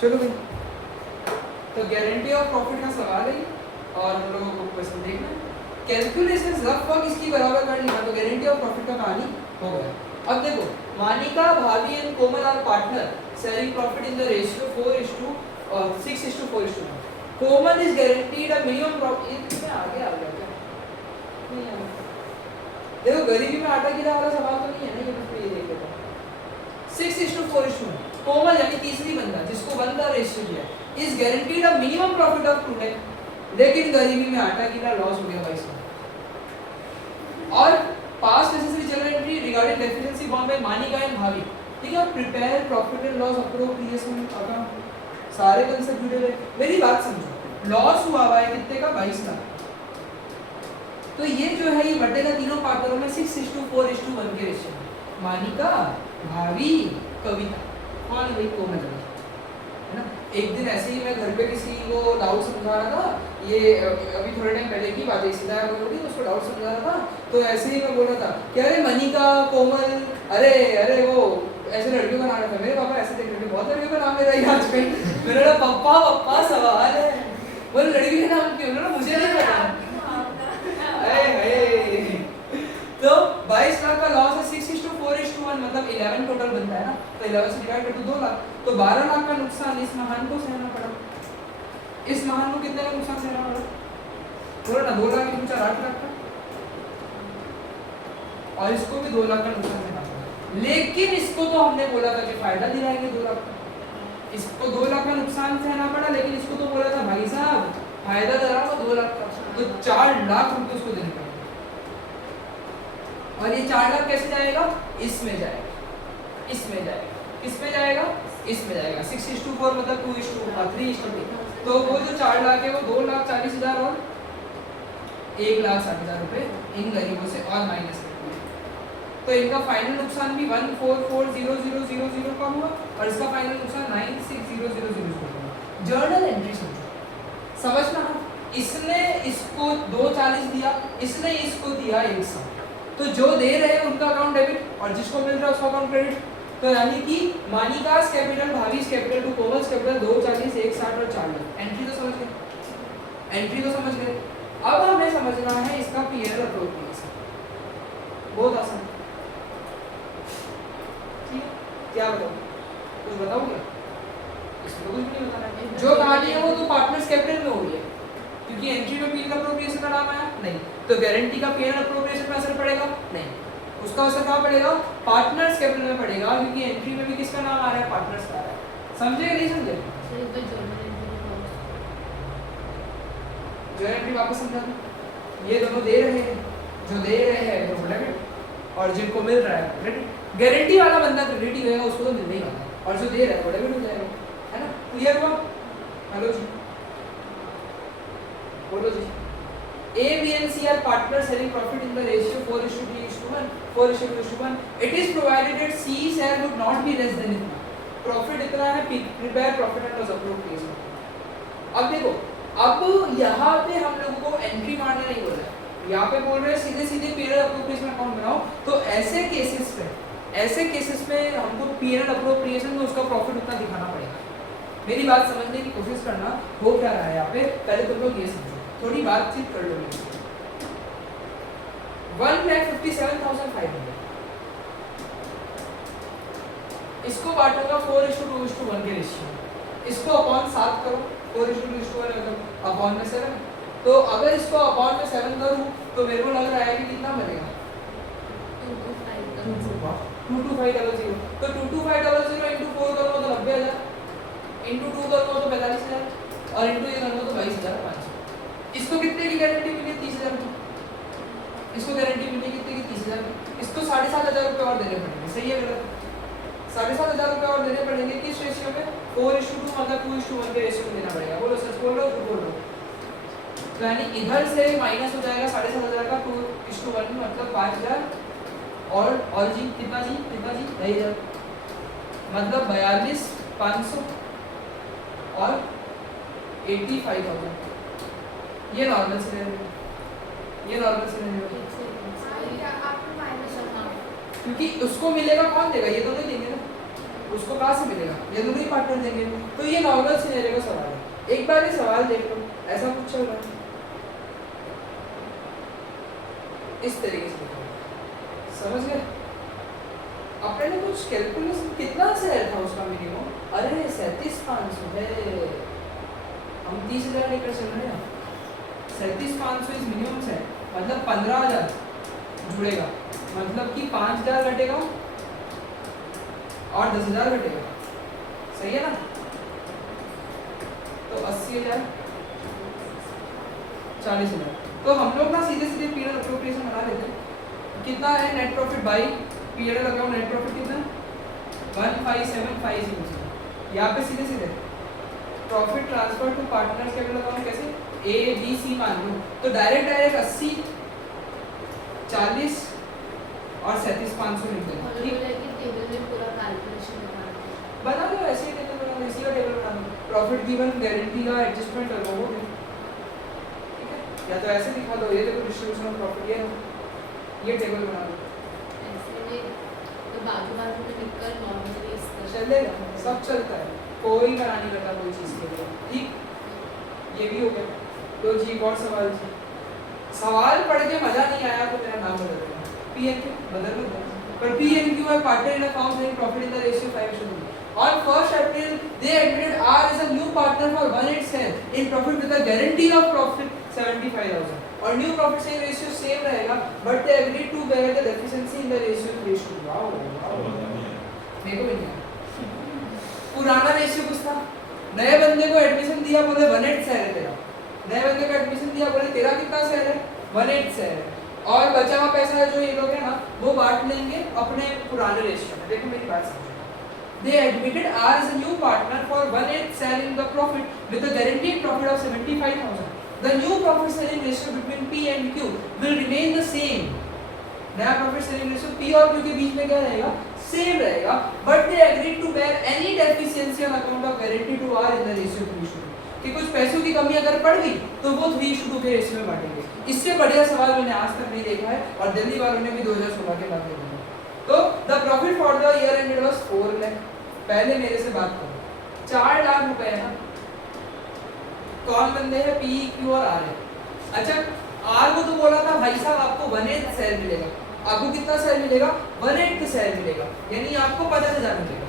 चलो भाई, तो गारंटी ऑफ प्रॉफिट का सवाल है और हम लोगों को क्वेश्चन देखना है। कैलकुलेशन रफ वर्क इसकी बराबर कर लिया तो गारंटी ऑफ प्रॉफिट का कहानी हो गया। अब देखो, मानिका, भाभी and Komal are partner sharing profit in the ratio 6:4:1। Komal is guaranteed a minimum profit. इसमें आगे आ गया क्या? नहीं आ गया। देखो गरीबी में आटा गिरा वाला सवाल तो नहीं है ना, ये देख लेते हैं। 6:4:1। कोमल यानी तीसरी बंदा जिसको 1 का रेशियो दिया is guaranteed a minimum profit of 2 lakh, लेकिन गरीबी में आटा गिरा, लॉस हो गया 22 लाख। और past necessary general entry regarding deficiency bond by Manika and भाभी। ठीक है, prepare profit and loss appropriation account, सारे कंसेप्ट जुड़े हुए। मेरी बात समझो, लॉस हुआ है कितने का? 22 लाख। तो ये जो है ये बटेगा तीनों पार्टनरों में 6:4:1 के रेशियो में। मानिका, भाभी, कविता। कौन है भाई? कोमल है ना। एक दिन ऐसे ही मैं घर पे किसी को डाउट समझा रहा था, ये अभी थोड़े टाइम पहले की बात है, सीधा बोली उसको डाउट समझा रहा था, तो ऐसे ही मैं बोल रहा था कि अरे मनिका, कोमल, अरे अरे वो ऐसे लड़कियों का नाम है। मेरे पापा ऐसे देख रहे थे, बहुत लड़कियों का नाम ले रहा है आज पे। मेरा पप्पा पप्पा सवाल है, बोले लड़की का नाम क्यों? ना मुझे नहीं पता। तो 22 लाख का लॉस है, 6:4:1 मतलब 11 टोटल बनता है ना, तो 11 से डिवाइड करके 2 लाख, तो 12 लाख का नुकसान इस महान को सहना पड़ा। इस महान को कितने का नुकसान सहना पड़ा? बोलो ना, 2 लाख की 8 लाख का, और इसको भी 2 लाख का नुकसान सहना पड़ा। लेकिन इसको तो हमने बोला था कि फायदा दिलाएंगे 2 लाख का, इसको 2 लाख का नुकसान सहना पड़ा, लेकिन इसको तो बोला था भाई साहब फायदा दे रहा हूँ 2 लाख का, तो 4 लाख रुपए उसको देने पड़ेंगे। और ये 4 लाख कैसे जाएगा? इसमें जाएगा, इसमें जाएगा, किसमें जाएगा? इसमें जाएगा। 6:4 मतलब 2:3:2। तो वो जो 4 लाख है वो 2,40,000 और 1,60,000 रुपए इन गरीबों से और माइनस कर दिए। तो इनका फाइनल नुकसान भी 144,000 का हुआ और इसका फाइनल नुकसान 96,000 हुआ। जर्नल एंट्री समझना, इसने इसको 240 दिया, इसने इसको दिया 100, तो जो दे रहे हैं उनका अकाउंट डेबिट और जिसको मिल रहा है उसका अकाउंट क्रेडिट। तो यानी कि Manika's capital, Bhabhi's capital to Komal's capital 240, 160 और 4 लाख। एंट्री तो समझ गए, एंट्री तो समझ गए। अब हमें समझना है इसका पीएल अप्रोप्रिएशन, बहुत आसान। ठीक है, क्या बताऊं? कुछ बताओगे? इसमें कुछ नहीं बताना। जो कहानी है वो तो पार्टनर्स कैपिटल में हो रही है, क्योंकि एंट्री में पीएल अप्रोप्रिएशन का नाम आया नहीं, तो गारंटी का पीएल अप्रोप्रिएशन में असर पड़ेगा नहीं, उसका असर कहाँ पड़ेगा? पार्टनर्स कैपिटल में पड़ेगा, क्योंकि एंट्री में भी किसका नाम आ रहा है? पार्टनर्स का आ रहा है। समझे नहीं समझे? जो एंट्री वापस समझा दो। ये दोनों दे रहे हैं, जो दे रहे हैं वो डेबिट और जिनको मिल रहा है क्रेडिट। गारंटी वाला बंदा क्रेडिट ही रहेगा, उसको तो मिलने ही वाला है, और जो दे रहा है वो डेबिट हो जाएगा, है ना? क्लियर हुआ? हेलो जी, बोलो जी। A, B and C are partners selling profit in the ratio 4:3:1, 4:2:1. It is provided that C share would not be less than इतना। प्रॉफिट इतना है, prepare profit and loss appropriation। अब देखो, अब यहाँ पे हम लोगों को एंट्री मारने नहीं बोल रहे हैं, यहाँ पे बोल रहे हैं सीधे सीधे पीरियड अप्रोप्रिएशन अकाउंट बनाओ। तो ऐसे केसेस में हमको पीरियड अप्रोप्रिएशन में उसका प्रॉफिट उतना दिखाना पड़ेगा। मेरी बात समझने की कोशिश करना, हो क्या रहा है यहाँ पे, पहले तुम लोग ये समझो, थोड़ी बातचीत कर लो। 1,57,500 इसको बांटूंगा 4:2:1 के रेशियो, इसको अपॉन 7 करो, 4:2:1 मतलब अपॉन में 7। तो अगर इसको अपॉन में 7 करूं तो मेरे को लग रहा है कि कितना बनेगा? 22500। तो 22500 इंटू 4 करूंगा तो 90,000, इंटू 2 करूंगा तो 45,000 और इंटू ये करूंगा तो 22,500। इसको कितने की गारंटी मिली? 30,000 की। इसको गारंटी मिली कितने की? 30,000 की। इसको 7,500 रुपये और देने पड़ेंगे, सही है गलत? 7,500 रुपये और देने पड़ेंगे, किस रेशियो में? 4:2 मतलब 2:1 के रेशियो में देना पड़ेगा। बोलो सच बोल रहे हो, झूठ बोल रहे हो? तो यानी इधर से माइनस हो जाएगा 7,500 का 2:1 मतलब 5,000 और जी कितना जी? 2,000 मतलब 42,500 और 85,000। ये नॉर्मल सिनेरियो, ये नॉर्मल सिनेरियो, क्योंकि उसको मिलेगा कौन देगा? ये तो नहीं देंगे ना, उसको कहाँ से मिलेगा? ये दोनों ही पार्टनर देंगे। तो ये नॉर्मल सिनेरियो का सवाल है। एक बार ये सवाल देख लो, ऐसा कुछ चल रहा है, इस तरीके से देखो, समझ गए? अपने ने कुछ कैलकुलेशन कितना शेयर था उसका मिनिमम? अरे 37,500 है, हम 30,000 लेकर चल रहे हैं। 37,500 इज मिनिमम से, मतलब 15,000 जुड़ेगा, मतलब कि 5,000 घटेगा और 10,000 घटेगा, सही है ना? तो 80,000, 40,000। तो हम लोग ना सीधे सीधे पीरियड अप्रोप्रिएशन बना लेते हैं। कितना है net profit by period account? Net profit कितना? 157,500। यहाँ पे सीधे सीधे profit transfer to partners capital account कैसे? ए बी सी मान लो, तो डायरेक्ट 80, 40 और 37,500 लिख देना। ठीक है, टेबल में पूरा कैलकुलेशन बना लो, ऐसे ही टेबल बना लो, इसी का टेबल बना लो। प्रॉफिट गिवन गारंटी का एडजस्टमेंट कर लो, ठीक है? या तो ऐसे दिखा दो, ये देखो डिस्ट्रीब्यूशन ऑफ प्रॉफिट, ये टेबल बना लो, ऐसे तो बाजू-बाजू में लिखकर नॉर्मली इस तरह चलेगा, सब चलता है, कोई मना नहीं करता कोई चीज़ के लिए। ठीक, ये भी हो गया। तो जी एक और सवाल जी, सवाल पढ़ के मजा नहीं आया तो मेरा नाम बदल देना, पीएनक्यू बदल दो, पर पीएनक्यू है partner in accounts and profit in the ratio 5:2। On 1st April, they admitted R as a new partner for 1/8 share in profit with a guarantee of profit 75,000. और new profit sharing ratio same रहेगा, but they agreed to bear the deficiency in the ratio 3:2. Wow, मेरे को भी नहीं आया। पुराना ratio कुछ था, नए बंदे को एडमिशन दिया, बोले 1/8 शेयर है तेरा, नए बंदे को एडमिशन दिया, बोले तेरा कितना शेयर है? 1/8 शेयर है, और बचा हुआ पैसा है जो ये लोग है ना वो बांट लेंगे अपने पुराने रेशियो में। देखो मेरी बात समझो, they admitted R as a new partner for 1/8 share in the profit with a guaranteed profit of 75,000. The new profit sharing ratio between P and Q will remain the same. नया profit sharing ratio P और Q के बीच में क्या रहेगा? Same रहेगा, but they agreed to bear any deficiency on account of guarantee to R in the ratio 3:2. कि कुछ पैसों की कमी अगर पड़ गई तो वो 3:2 के रेशियो में बांटेंगे। इससे बढ़िया सवाल मैंने आज तक नहीं देखा है, और दिल्ली वालों ने भी 2016 के बाद देखा। तो the profit for the year ended was 4 lakh. पहले मेरे से बात करो, 4 लाख रुपए है ना, कौन बंदे हैं? पी क्यू और आर है। अच्छा, आर को तो बोला था भाई साहब आपको 1/8 शेयर मिलेगा, आपको कितना शेयर मिलेगा? 1/8 शेयर मिलेगा, यानी आपको 50,000 मिलेगा।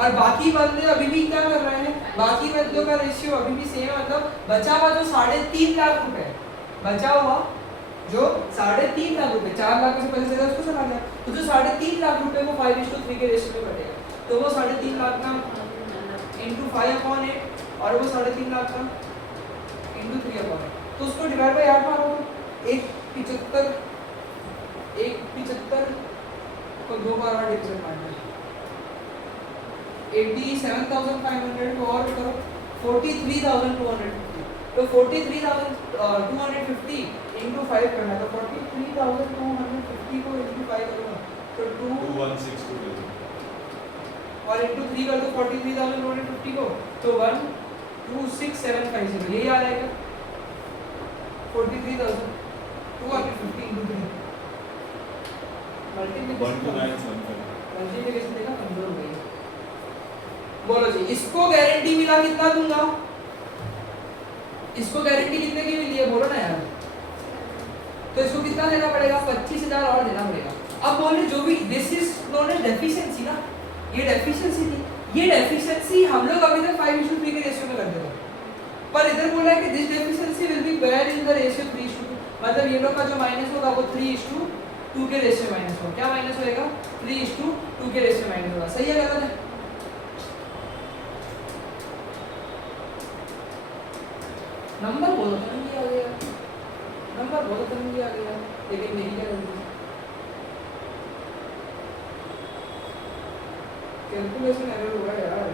और बाकी बंदे अभी भी क्या कर रहे हैं? बाकी बंदों का रेशियो अभी भी सेम है, मतलब बचा हुआ जो 3.5 लाख रुपए बचा हुआ जो 3.5 लाख रुपए, 4 लाख में से 50,000 उसको चला गया, तो जो 3.5 लाख रुपए वो 5:3 के रेशियो में बटेगा। तो वो 3.5 लाख का इंटू 5/8 और वो 3.5 लाख का इंटू 3/8, तो उसको डिवाइड बाय 8 मारो, 175 को 2 बार 8% मारना है, 87,500 को और करो 43,250, तो 43,250 इंटू 5 करना, तो 43,250 को इंटू 5 करूँगा तो 2162 और इंटू 3 कर दो 43,250 को, तो 126,750 यही आ जाएगा। 43,250 इंटू 3 मल्टीप्लिकेशन देखा, कमजोर हो गई। बोलो जी, इसको गारंटी मिला कितना दूंगा? इसको गारंटी कितने की मिली है बोलो ना यार? तो इसको कितना देना पड़ेगा? 25,000 और देना पड़ेगा। अब बोले जो भी this is known as deficiency ना, ये डेफिशिएंसी थी, ये डेफिशिएंसी हम लोग अभी तक 5:3 के रेशियो में करते थे, पर इधर बोला है कि this deficiency will be bear in the ratio 3:2, मतलब ये लोग का जो माइनस होगा वो 3:2 के रेशियो माइनस होगा। क्या माइनस होएगा? 3:2 के रेशियो माइनस होगा। सही है गलत है? नंबर बोलो तो नहीं आ गया, नंबर बोलो तो नहीं आ गया, लेकिन मेरी क्या गलती? कैलकुलेशन एरर हुआ यार,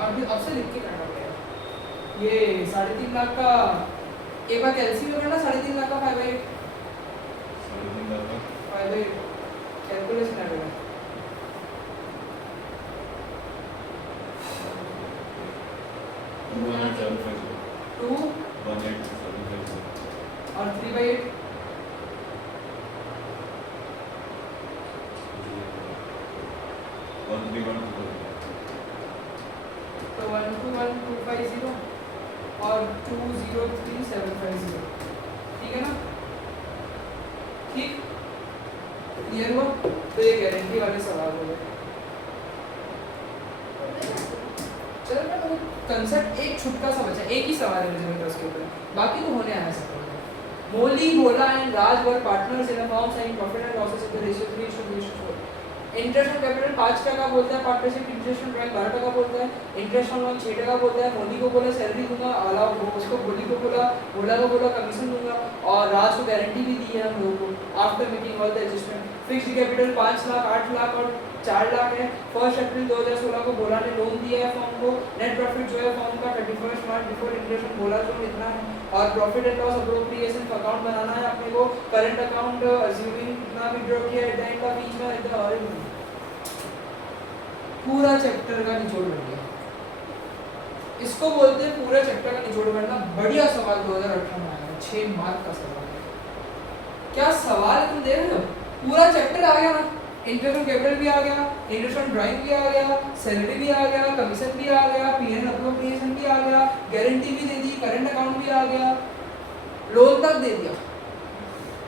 अब से लिख के करना पड़ेगा। ये 3.5 लाख का एक बार कैलसी में करना, 3.5 लाख का 5/8 कैलकुलेशन एरर है। टू 18,750 और 3/8 तो 121250 और 203750, ठीक है ना? ठीक, क्लियर हुआ? तो ये गारंटी वाले सवाल हो गए। चलो मैं वो कंसेप्ट एक छुटका सा बचा, एक ही सवाल है मुझे बस के ऊपर, बाकी तो होने आया सब। Moli, Bhola and Raj were partners in a firm sign profit and losses in the ratio 3:4। Interest on capital 5% बोलता है, पार्टनरशिप इंटरेस्ट ऑन ड्राइंग 12% बोलता है, इंटरेस्ट ऑन लोन 6% बोलता है। मोली को बोला सैलरी दूंगा, अलाउ वो उसको भोली को बोला, भोला को बोला कमीशन दूंगा, और राज को गारंटी भी दी है हम लोगों को after making all the adjustment. Fixed capital 5 lakh, 8 lakh और 4 लाख है। 1 अप्रैल 2016 को भोला ने लोन दिया है फर्म को। नेट प्रॉफिट जो है फर्म का 31 March before interest on Bhola loan इतना है, और profit and loss appropriation account बनाना है अपने को। करंट अकाउंट अज्यूमिंग कितना विथड्रॉ किया at the end of each month, पूरा चैप्टर का निचोड़ बन गया। इसको बोलते हैं पूरा चैप्टर का निचोड़ बनना। बढ़िया सवाल 2018 में आया, 6 मार्क का सवाल है। क्या सवाल तुम देख रहे हो? पूरा चैप्टर आ गया ना, इंटरेस्ट ऑन कैपिटल भी आ गया, इंटरेस्ट ऑन ड्राइंग भी आ गया, सैलरी भी आ गया, कमीशन भी आ गया, पीएन अप्रोप्रिएशन भी आ गया, गारंटी भी दे दी, करंट अकाउंट भी आ गया, लोन तक दे दिया।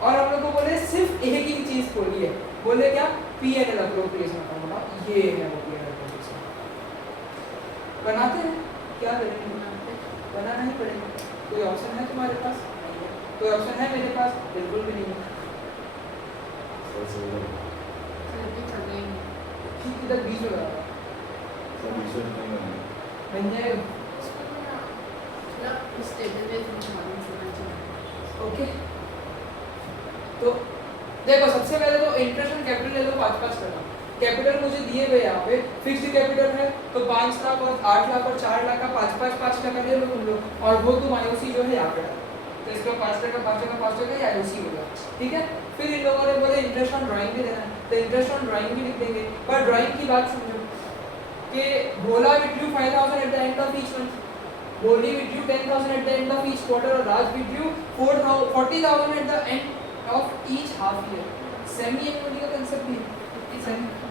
और हम लोग को बोले सिर्फ एक ही चीज बोली है, बोले क्या? पीएन अप्रोप्रिएशन अकाउंट बना, ये है वो पीएन अप्रोप्रिएशन। बनाते हैं क्या करेंगे? बनाना ही पड़ेगा। कोई ऑप्शन है तुम्हारे पास? कोई ऑप्शन है मेरे पास? बिल्कुल भी नहीं है। ठीक, इधर बीच में लगा बन जाएगा। ओके, तो देखो सबसे पहले तो इंटरेस्ट ऑन कैपिटल ले लो 5%। कैपिटल मुझे दिए गए यहाँ पे फिक्स्ड कैपिटल है तो 5 लाख और 8 लाख और 4 लाख का 5% ले लो तुम लोग, और वो तुम आईओसी जो है यहाँ पे डालो, तो इसका 5% 5% 5% आईओसी हो गया, ठीक है। फिर इन लोगों ने बोले इंटरेस्ट ऑन ड्राइंग भी देना है, तो इंटरेस्ट ऑन ड्राइंग भी लिख देंगे। पर ड्राइंग की बात समझो कि Bhola withdrew 5000 at the end of each month, Bholi withdrew 10,000 at the end of each quarter, और Raj withdrew 40,000 at the end of each half year. Semi annually का कांसेप्ट भी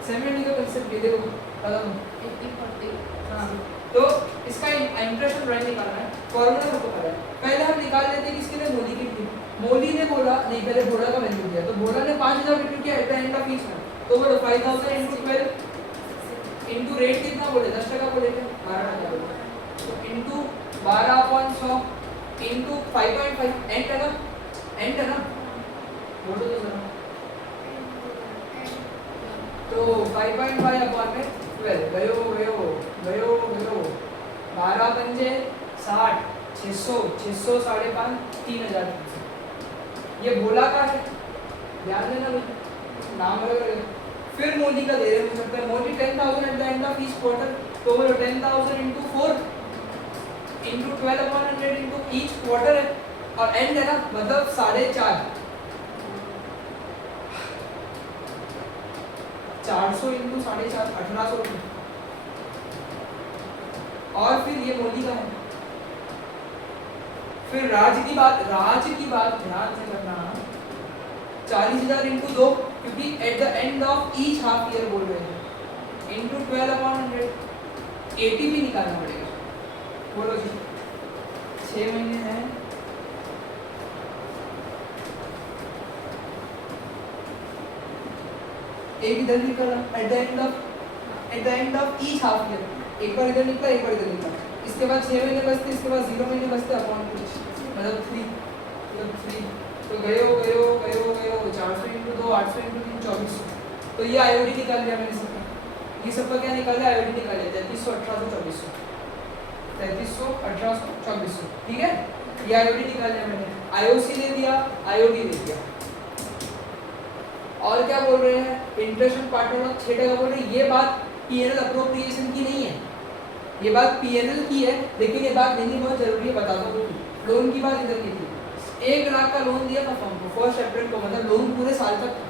सेमी एनुअली का कांसेप्ट भी देखो बता दूं 80-40। हां, तो इसका इंटरेस्ट ऑन ड्राइंग निकालना है, फॉर्मूला सबको पता है। पहले हम निकाल लेते हैं किसके लिए? मोली के लिए। मोली ने बोला नहीं, पहले भोला का वैल्यू दिया, तो भोला ने 5000 विड्रू किया at the end of each month, तो बोलो 5000 * 12 इनटू रेट कितना बोले? 10% बोले थे, 12% बोले, तो इनटू 12/100 इनटू 5.5 एंड है ना, एंड है ना, बोलो तो जरा। तो 5.5/12 गयो 12 पंजे 60, 600 600 5.5 3000। ये भोला का है, ध्यान देना भाई, नाम अलग अलग। फिर मोदी का दे रहे हो सकते हैं, Modi 10,000 at the end of each quarter, तो बोलो 10,000 * 4 * 12/100 इनटू ईच क्वार्टर है, और एंड है ना, मतलब 4.5 400 * 4.5 1800 रुपये। और फिर ये मोदी का है। फिर राज की बात ध्यान से करना, 40,000 * 2, क्योंकि eight the end of each half year बोल रहे हैं, इनटू 12/100 80 भी निकालना पड़ेगा। बोलो जी 6 महीने हैं, एक इधर निकला eight the end of each half year, एक बार इधर निकला एक बार इधर निकला, इसके बाद 6 महीने बचते, इसके बाद 0 महीने बचते अपॉन कुछ, मतलब 3, तो गयो 400 * 2 800 * 3 2400। तो ये आईओडी निकाल लिया मैंने सबका, ये सबका क्या निकाला? आईओडी निकाल लिया 3300 1800 2400, 3300 1800 2400, ठीक है। ये आईओडी निकाल लिया मैंने, आईओसी दे दिया, आईओडी दे दिया। और क्या बोल रहे हैं? इंटरेस्ट ऑन पार्टनर 6% बोल रहे हैं। ये बात पीएनएल अप्रोप्रिएशन की नहीं है, ये बात पीएनएल की है, लेकिन ये बात नहीं बहुत जरूरी है, बता दो। लोन की बात इधर की थी, 1 लाख का लोन दिया था फर्म को 1 अप्रैल को, मतलब लोन पूरे साल तक था।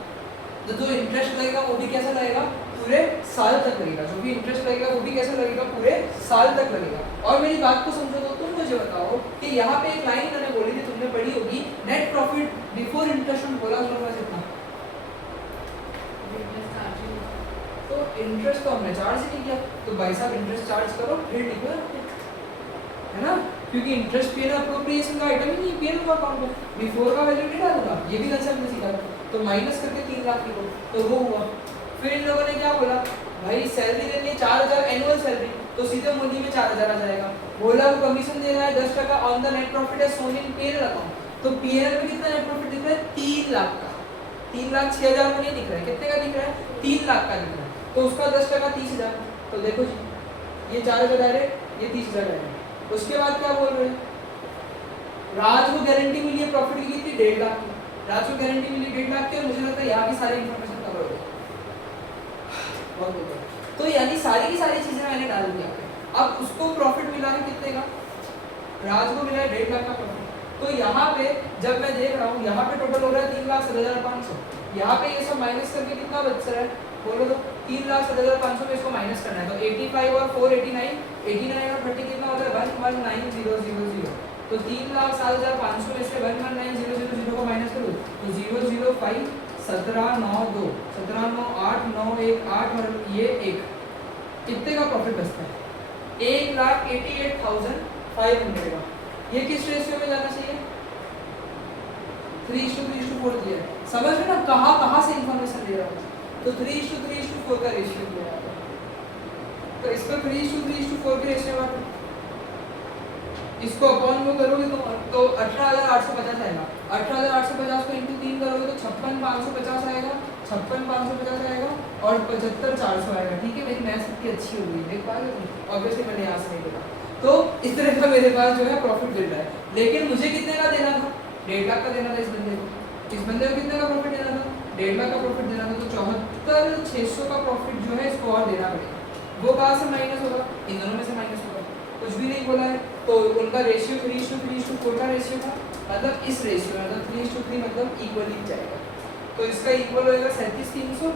तो जो इंटरेस्ट लगेगा वो भी कैसा लगेगा? पूरे साल तक लगेगा। जो भी इंटरेस्ट लगेगा वो भी कैसा लगेगा? पूरे साल तक लगेगा। और मेरी बात को समझो तो तुम मुझे बताओ कि यहाँ पे एक लाइन मैंने बोली थी, तुमने पढ़ी होगी, net profit before interest on बोला कितना? तो तो इंटरेस्ट तो हमने चार्ज ही नहीं किया, तो भाई साहब इंटरेस्ट चार्ज करो फिर लिखो ना, है ना, क्योंकि इंटरेस्ट पे ना अप्रोप्रिएशन का आइटम ही नहीं, पीएल का अकाउंट है, बिफोर का वैल्यू नहीं डालूंगा, ये भी कंसेप्ट में सीखा, तो माइनस करके 3 लाख लिखो, तो वो हुआ। फिर इन लोगों ने क्या बोला, भाई सैलरी देनी है 4000 एनुअल सैलरी, तो सीधे मुंडी में 4000 आ जाएगा। बोला वो कमीशन देना है 10% ऑन द नेट प्रॉफिट है सोन इन पीएल अकाउंट, तो पीएल में कितना नेट प्रॉफिट दिख रहा है 3 लाख का, 3,06,000 में नहीं दिख रहा है, कितने का दिख रहा है 3 लाख का दिख रहा है, तो उसका 10% 30,000, तो देखो जी ये 4000 डायरेक्ट, ये 30,000 डायरेक्ट। उसके बाद क्या बोल रहे हैं, राज को गारंटी मिली है प्रॉफिट की कितनी 1.5 लाख की, राज को गारंटी मिली 1.5 लाख की, और मुझे लगता है यहाँ की सारी इन्फॉर्मेशन कवर हो गई, बहुत हो गया। तो यानी सारी की सारी चीजें मैंने डाल दी आपने। अब उसको प्रॉफिट मिला है कितने का, राज को मिला है 1.5 लाख का प्रॉफिट, तो यहाँ पे जब मैं देख रहा हूँ यहाँ पे टोटल हो रहा है 3,07,500, यहाँ पे ये सब माइनस करके कितना बच रहा है बोलो, तो 3,07,500 में इसको माइनस करना है, तो 85 और 4 89, 89 और 30 कितना होता है 119,000, तो 3,07,500 में से 119,000 को माइनस करूँ तो 005 17 9 2 17 9 8 9 1 8 और ये 1, कितने का प्रॉफिट बचता है 1,88,500 का। ये किस रेशियो में जाना चाहिए 3:3:4 दिया है, समझ रहे ना कहाँ से इंफॉर्मेशन दे रहा हूँ, तो 3:3:4 का रेशियो दिया है, तो इसको 3:3:4 के रेशियो में इसको अपॉन में करोगे तो 18,850 आएगा, 18,850 को इंटू 3 करोगे तो 56,550 आएगा, 56,550 आएगा और 75,400 आएगा। ठीक है, मेरी मैथ्स कितनी अच्छी हो गई देख पाओगे तुम, ऑब्वियसली मैंने यहाँ से नहीं देखा। तो इस तरह का मेरे पास जो है प्रॉफिट मिल रहा है, लेकिन मुझे कितने का देना था 1.5 लाख का देना था इस बंदे को, इस बंदे को कितने का प्रॉफिट देना था 1.5 लाख का प्रॉफिट देना था, तो 74,600 का प्रॉफिट जो है इसको और देना पड़ेगा। वो कहाँ से माइनस होगा, इन दोनों में से माइनस होगा, कुछ भी नहीं बोला है, तो उनका रेशियो 3:3:4 का रेशियो था, मतलब इस रेशियो में मतलब 3:3 मतलब इक्वली जाएगा, तो इसका इक्वल होएगा 37,300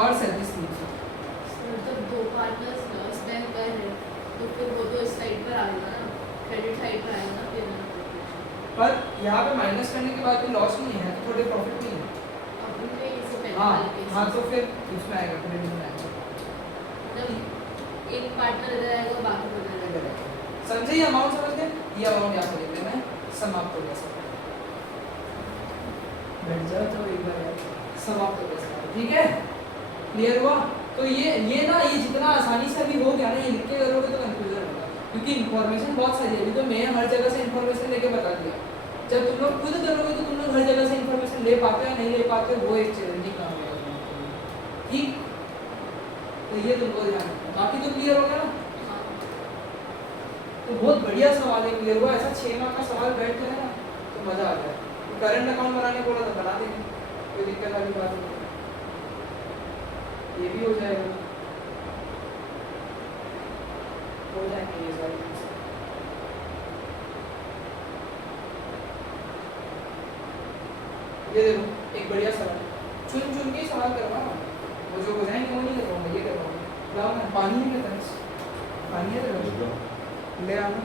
और 37,300। मतलब दो पार्टनर्स लॉस बैंक कर रहे हैं तो फिर वो तो इस साइड पर आएगा ना, क्रेडिट साइड पर आएगा ना फिर, पर यहाँ पे माइनस करने के बाद भी लॉस नहीं है, तो थोड़े प्रॉफिट नहीं है। अपन ने इसे पहले हाँ वाले केस हाँ, तो फिर इसमें आएगा क्रेडिट में आएगा, मतलब एक पार्टनर इधर आएगा बाकी उधर आएगा। समझे ये अमाउंट, समझ गए, ये अमाउंट यहाँ पे लिख लेना है, समाप्त हो गया सब, बैठ जाओ तो एक बार यार, समाप्त हो गया सब, ठीक है, क्लियर हुआ। तो ये ना ये जितना आसानी से अभी हो गया ना, ये लिख के करोगे तो कंफ्यूजन होगा, क्योंकि इन्फॉर्मेशन बहुत सारी है, अभी तो मैं हर जगह से इन्फॉर्मेशन लेके बता दिया, जब तुम लोग खुद करोगे तो तुम लोग हर जगह से इन्फॉर्मेशन ले पाते हो या नहीं ले पाते हो, वो एक चैलेंजिंग काम होगा, ठीक, तो ये तुमको ध्यान रखना, बाकी तो क्लियर होगा ना। तो बहुत बढ़िया सवाल है, क्लियर हुआ, ऐसा 6 मार्क का सवाल बैठ जाए ना तो मजा आ जाए। तो करंट अकाउंट बनाने बोला तो बना देंगे, कोई दिक्कत वाली बात नहीं, ये भी हो जाएगा, हो जाएंगे ये सारी चीजें। ये देखो एक बढ़िया सवाल, चुन चुन के सवाल करवा, वो जो हो जाएंगे वो नहीं करवाऊंगा, ये करवाऊंगा। लाओ ना पानी है, मेरे पास पानी है, ले आना।